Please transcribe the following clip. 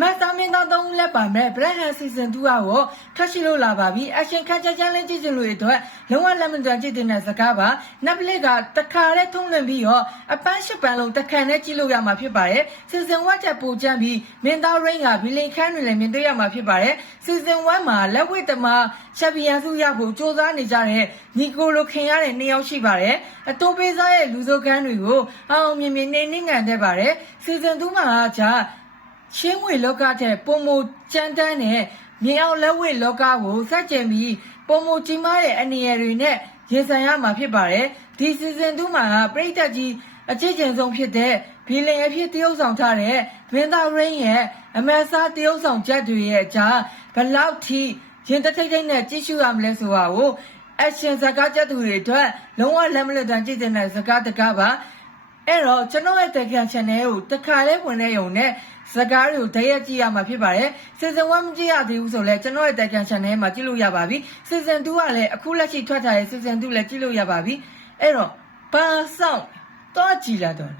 မတ်သားမင်းသားသုံးဦးလက်ပါမဲ့ Brand Season 2ကိုထွက်ရှိလို့လာပါပြီ။ Action ခန်းချမ်းလေးကြည့်ချင်လို့အတွက်လုံးဝလက်မတွန်ကြည့်တဲ့စကားပါ။ Netflix ကတခါတည်းထုံးလွှင့်ပြီးတော့အပန်း8ပန်းလုံးတစ်ခါနဲ့ကြည့်လို့ရမှာဖြစ်ပါတယ်။ Season 1ချက်ပိုကြမ်းပြီးမင်းသား Rain ကဘီလင်ခန်းတွေလည်းမြင်တွေ့ရမှာဖြစ်ပါတယ်။ Season 1မှာလက်ဝှေ့သမားချန်ပီယံဆုရဖို့စူးစမ်းနေကြတဲ့နီကိုလိုခင်ရတဲ့2ယောက်ရှိပါတယ်။အတိုးပေးစားရဲ့လူစိုးခန်းတွေကိုအောင်မြင်မြင်နေငံတဲ့ပါတယ်။ Season 2မှာကရှင်းဝေလောကတဲ့ပုံမကြမ်းတမ်းတဲ့မြေအောင်လက်ဝဲလောကကိုစက်ကျင်ပြီးပုံမကြီးမားတဲ့အနေရတွေနဲ့ရင်ဆိုင်ရမှာဖြစ်ပါတယ်ဒီ season 2မှာပရိသတ်ကြီးအကြည့်ကျင်ဆုံးဖြစ်တဲ့ဘီလင်အဖြစ်တရုပ်ဆောင်ထားတဲ့မင်းသား Rain ရဲ့အမတ်စားတရုပ်ဆောင်ချက်တွေရဲ့အကြားဘလောက်ထိရင်တထိတ်ထိတ်နဲ့ကြည့်ရှုရမလဲဆိုတာကို action ဇာတ်ကားချက်သူတွေအတွက်လုံးဝလက်မလွတ်တမ်းကြည့်တဲ့ဇာတ်ကားတကားပါအဲ့တော့ကျွန်တော်ရဲ့Telegram Channel ကိုတခါလေးဝင်နေရုံနဲ့စကားတွေကိုတရက်ကြည့်ရမှာဖြစ်ပါတယ် Season 1မကြည့်ရသေးဘူးဆိုလဲကျွန်တော်ရဲ့Telegram Channel မှာကြည့်လို့ရပါပြီ Season 2ကလည်းအခုလက်ရှိထွက်ထားတဲ့ Season 2လည်းကြည့်လို့ရပါပြီအဲ့တော့ဘာဆောင်တော့ကြည့်လာတော့